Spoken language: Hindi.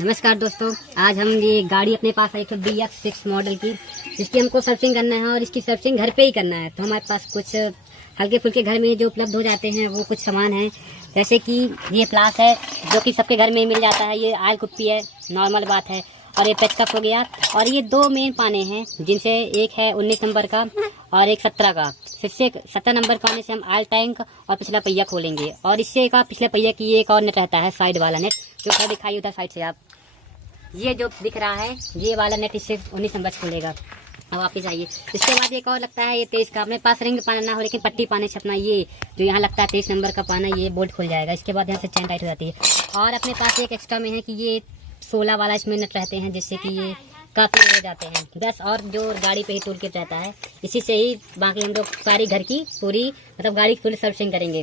नमस्कार दोस्तों, आज हम ये गाड़ी अपने पास आई तो BX6 मॉडल की, जिसकी हमको सर्विसिंग करना है और इसकी सर्विसिंग घर पे ही करना है। तो हमारे पास कुछ हल्के फुल्के घर में जो उपलब्ध हो जाते हैं वो कुछ सामान है, जैसे कि ये प्लास है जो कि सबके घर में ही मिल जाता है। ये आयल कुप्पी है, नॉर्मल बात है। और ये पेचकप हो गया। और ये दो मेन पाने हैं, जिनसे एक है 19 नंबर का और एक 17 का। इससे 17 नंबर पाने से हम आयल टैंक और पिछला पहिया खोलेंगे। और इससे एक पिछले पहिया की एक और नेट रहता है, साइड वाला नेट, जो थोड़ा दिखाई उधर साइड से आप। ये जो दिख रहा है ये वाला नेट इससे 19 नंबर खोलेगा। अब वापिस आइए। इसके बाद एक और लगता है ये 23 का। अपने पास रिंग पाना ना हो लेकिन पट्टी पाने से अपना ये जो यहाँ लगता है 23 नंबर का पाना, ये बोल्ट खुल जाएगा। इसके बाद यहाँ से चैन टाइट हो जाती है। और अपने पास एक एक्स्ट्रा में है कि ये 16 वाला इसमें नट रहते हैं, जिससे कि ये काफी हो जाते हैं बस। और जो गाड़ी पे ही टूल किट रहता है, इसी से ही बाकी हम लोग सारी घर की पूरी मतलब गाड़ी की पूरी सर्विसिंग करेंगे।